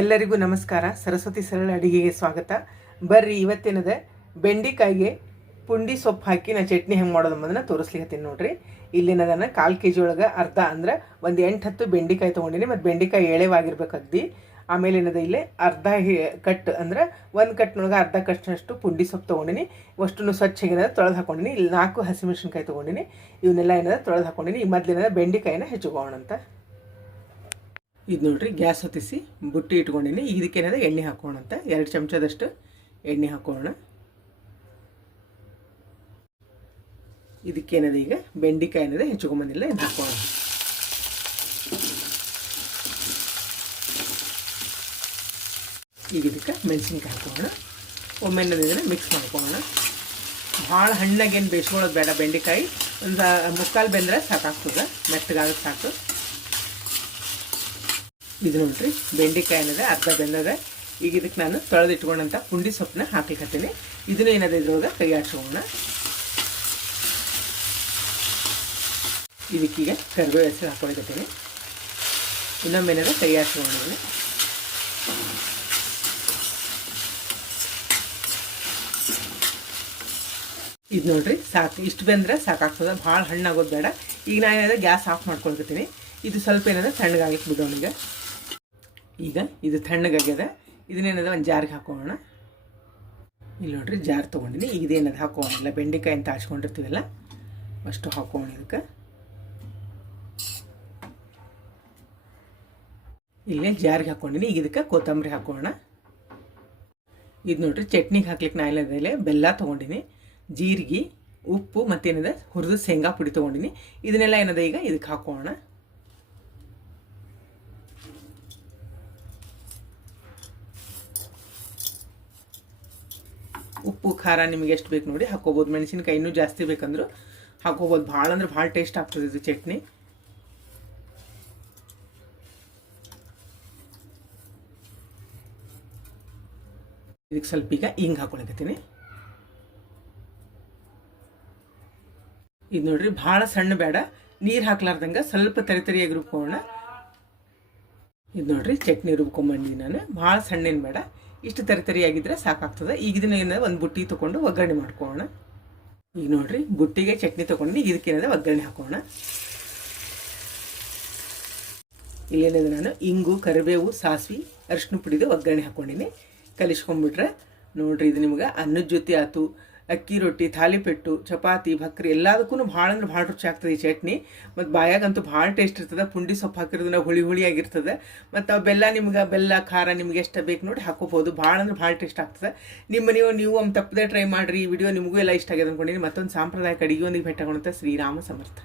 ಎಲ್ಲರಿಗೂ ನಮಸ್ಕಾರ. ಸರಸ್ವತಿ ಸರಳ ಅಡಿಗೆಗೆ ಸ್ವಾಗತ. ಬರ್ರಿ, ಇವತ್ತಿನದ ಬೆಂಡಿಕಾಯಿಗೆ ಪುಂಡಿ ಸೊಪ್ಪು ಹಾಕಿ ನಾ ಚಟ್ನಿ ಹೆಂಗೆ ಮಾಡೋದು ಅನ್ನೋದನ್ನ ತೋರಿಸ್ಲಿಕತ್ತೀನಿ ನೋಡ್ರಿ. ಇಲ್ಲಿನದನ್ನು ಕಾಲು ಕೆ ಜಿ ಒಳಗೆ ಅರ್ಧ ಅಂದ್ರೆ ಒಂದು ಎಂಟು ಹತ್ತು ಬೆಂಡಿಕಾಯಿ ತೊಗೊಂಡಿನಿ. ಮತ್ತು ಬೆಂಡಿಕಾಯಿ ಎಳೆವಾಗಿರ್ಬೇಕು ಅಗ್ದಿ. ಆಮೇಲೆ ಏನದ ಇಲ್ಲಿ ಅರ್ಧ ಕಟ್ ಅಂದ್ರೆ ಒಂದು ಕಟ್ನೊಳಗೆ ಅರ್ಧ ಕಟ್ನಷ್ಟು ಪುಂಡಿ ಸೊಪ್ಪು ತೊಗೊಂಡಿನಿ. ಅಷ್ಟನ್ನು ಸ್ವಚ್ಛ ಏನದ ತೊಳೆದು ಹಾಕೊಂಡಿನಿ. ಇಲ್ಲಿ ನಾಲ್ಕು ಹಸಿಮೆಣಸಿನ್ಕಾಯಿ ತೊಗೊಂಡಿನಿ. ಇವನ್ನೆಲ್ಲ ಏನದ ತೊಳೆದು ಹಾಕೊಂಡಿನಿ. ಈ ಮೊದಲಿನದ ಬೆಂಡಿಕಾಯಿನ ಹೆಚ್ಚುಗೋಣ ಅಂತ ಇದು ನೋಡ್ರಿ, ಗ್ಯಾಸ್ ಹೊತ್ತಿಸಿ ಬುಟ್ಟಿ ಇಟ್ಕೊಂಡಿನಿ. ಇದಕ್ಕೇನದ ಎಣ್ಣೆ ಹಾಕೋಣ ಅಂತ. ಎರಡು ಚಮಚದಷ್ಟು ಎಣ್ಣೆ ಹಾಕೋಣ. ಇದಕ್ಕೇನದ ಈಗ? ಬೆಂಡಿಕಾಯಿ ಏನದ? ಹೆಚ್ಕೊಂಬಂದಿಲ್ಲ, ಇದು ಹಾಕೋಣ. ಈಗ ಇದಕ್ಕೆ ಮೆಣಸಿನ್ಕಾಯಿ ಹಾಕೋಣ. ಒಮ್ಮೆ ಇದನ್ನು ಮಿಕ್ಸ್ ಮಾಡ್ಕೊಳ್ಳೋಣ ಭಾಳ ಹಣ್ಣಾಗೇನು ಬೇಯಿಸ್ಕೊಳ್ಳೋದು ಬೇಡ. ಬೆಂಡೆಕಾಯಿ ಒಂದು ಮುಕ್ಕಾಲು ಬೆಂದ್ರೆ ಸಾಕಾಗ್ತದೆ. ಮೆತ್ತಗಾಗಕ್ಕೆ ಸಾಕು. ಇದು ನೋಡ್ರಿ, ಬೆಂಡೆಕಾಯಿ ಏನದ ಅರ್ಧ ಬೆಂದದ ಈಗ ಇದಕ್ಕೆ ನಾನು ತೊಳೆದಿಟ್ಕೊಂಡಂಥ ಪುಂಡಿ ಸೊಪ್ಪನ್ನ ಹಾಕ್ಲಿಕ್ಕತ್ತೀನಿ ಇದನ್ನ ಏನದ ಇದ್ರೊಳಗೆ ಕೈ ಆಡ್ಸ್ಕೊಳ್ಳೋಣ ಇದಕ್ಕೀಗ ಕರಿಬೇವು ಹೆಸರು ಹಾಕೊಳಿಕತ್ತೀನಿ. ಇನ್ನೊಮ್ಮೆ ಏನದ ಕೈ ಆಡ್ಸ್ಕೊಳ್ಳೋಣ ಇದು ನೋಡ್ರಿ, ಸಾಕು, ಇಷ್ಟು ಬೆಂದ್ರೆ ಸಾಕಾಗ್ತದೆ, ಭಾಳ ಹಣ್ಣಾಗೋದು ಬೇಡ. ಈಗ ನಾನು ಏನಾದ್ರೆ ಗ್ಯಾಸ್ ಆಫ್ ಮಾಡ್ಕೊಳ್ತೀನಿ ಇದು ಸ್ವಲ್ಪ ಏನಾದ್ರೆ ತಣ್ಣಗಾಗ್ಲಿಕ್ಕೆ ಬಿಡೋಣ ಈಗ ಇದು ತಣ್ಣಗಾಗ್ಯದ. ಇದನ್ನೇನದ, ಒಂದು ಜಾರ್ಗೆ ಹಾಕೋಣ. ಇಲ್ಲಿ ನೋಡ್ರಿ, ಜಾರ್ ತೊಗೊಂಡಿನಿ. ಈಗ ಇದೇನದು ಹಾಕೋಣಿಲ್ಲ ಬೆಂಡೆಕಾಯಿ ಅಂತ ಹಾಚ್ಕೊಂಡಿರ್ತೀವಲ್ಲ ಅಷ್ಟು ಹಾಕೋಣ ಇದಕ್ಕೆ. ಇಲ್ಲೇ ಜಾರ್ಗೆ ಹಾಕೊಂಡಿನಿ. ಈಗ ಇದಕ್ಕೆ ಕೊತ್ತಂಬರಿ ಹಾಕೋಣ. ಇದು ನೋಡ್ರಿ, ಚಟ್ನಿಗೆ ಹಾಕ್ಲಿಕ್ಕೆ ನಾ ಇಲ್ಲದಲ್ಲೇ ಬೆಲ್ಲ ತೊಗೊಂಡಿನಿ, ಜೀರಿಗೆ, ಉಪ್ಪು ಮತ್ತೇನದ, ಹುರಿದು ಶೇಂಗಾ ಪುಡಿ ತೊಗೊಂಡಿನಿ. ಇದನ್ನೆಲ್ಲ ಏನದ ಈಗ? ಇದಕ್ಕೆ ಹಾಕೋಣ. ಉಪ್ಪು, ಖಾರ ನಿಮಗೆ ಎಷ್ಟು ಬೇಕು ನೋಡಿ ಹಾಕೋಬೋದು. ಮೆಣಸಿನಕಾಯಿ ಇನ್ನೂ ಜಾಸ್ತಿ ಬೇಕಂದ್ರು ಹಾಕೋಬೋದು. ಭಾಳ ಅಂದ್ರೆ ಭಾಳ ಟೇಸ್ಟ್ ಆಗ್ತದೆ ಇದು ಚಟ್ನಿ. ಇದಕ್ಕೆ ಸ್ವಲ್ಪ ಈಗ ಹಿಂಗೆ ಹಾಕೊಳಕತ್ತೀನಿ ಇದು ನೋಡ್ರಿ, ಭಾಳ ಸಣ್ಣ ಬೇಡ. ನೀರು ಹಾಕ್ಲಾರ್ದಂಗೆ ಸ್ವಲ್ಪ ತರಿತರಿಯಾಗಿ ರುಬ್ಕೊಳ್ಳೋಣ. ಇದು ನೋಡ್ರಿ, ಚಟ್ನಿ ರುಬ್ಕೊಂಬಂದಿ ನಾನು. ಭಾಳ ಸಣ್ಣೇನು ಬೇಡ. ಇಷ್ಟು ತರಿ ತರಿಯಾಗಿದ್ರೆ ಸಾಕಾಗ್ತದೆ. ಈಗ ಇದನ್ನ ಏನದ ಒಂದು ಬುಟ್ಟಿ ತೊಗೊಂಡು ಒಗ್ಗರಣೆ ಮಾಡ್ಕೊಳ್ಳೋಣ. ಈಗ ನೋಡಿರಿ, ಬುಟ್ಟಿಗೆ ಚಟ್ನಿ ತೊಗೊಂಡು ಇದಕ್ಕೇನದ ಒಗ್ಗರಣೆ ಹಾಕೋಣ ಇಲ್ಲೇನದ ನಾನು, ಇಂಗು, ಕರಿಬೇವು, ಸಾಸಿವೆ ಅರಿಶಿನ ಪುಡಿದು ಒಗ್ಗರಣೆ ಹಾಕೊಂಡಿನಿ. ಕಲಿಸ್ಕೊಂಡ್ಬಿಟ್ರೆ ನೋಡಿರಿ ಇದು ನಿಮ್ಗೆ ಅನ್ನದ ಜೊತೆ ಆತು ಅಕ್ಕಿ ರೊಟ್ಟಿ, ಥಾಲಿಪೆಟ್ಟು, ಚಪಾತಿ, ಭಕ್ರಿ ಎಲ್ಲದಕ್ಕೂ ಭಾಳ ಅಂದ್ರೆ ಭಾಳ ರುಚಿ ಆಗ್ತದೆ ಈ ಚಟ್ನಿ. ಮತ್ತು ಬಾಯಾಗಂತೂ ಭಾಳ ಟೇಸ್ಟ್ ಇರ್ತದೆ. ಪುಂಡಿ ಸೊಪ್ಪು ಹಾಕಿರೋದನ್ನ ಹುಳಿ ಹುಳಿಯಾಗಿರ್ತದೆ ಮತ್ತು ಬೆಲ್ಲ ನಿಮ್ಗೆ, ಬೆಲ್ಲ, ಖಾರ ನಿಮ್ಗೆ ಎಷ್ಟು ಬೇಕು ನೋಡಿ ಹಾಕೋಬೋದು ಭಾಳ ಅಂದ್ರೆ ಭಾಳ ಟೇಸ್ಟ್ ಆಗ್ತದೆ. ನಿಮ್ಮ ನೀವು ನೀವು ಒಂದು ತಪ್ಪದೆ ಟ್ರೈ ಮಾಡಿರಿ. ಈ ವಿಡಿಯೋ ನಿಮಗೂ ಎಲ್ಲ ಇಷ್ಟ ಆಗಿದೆ ಅಂದ್ಕೊಂಡಿನಿ ಮತ್ತೊಂದು ಸಾಂಪ್ರದಾಯಿಕ ಅಡಿಗೆ ಒಂದಿಗೆ ಭೇಟಿಯಾಗೋಣಂತ ಶ್ರೀರಾಮ ಸಮರ್ಥ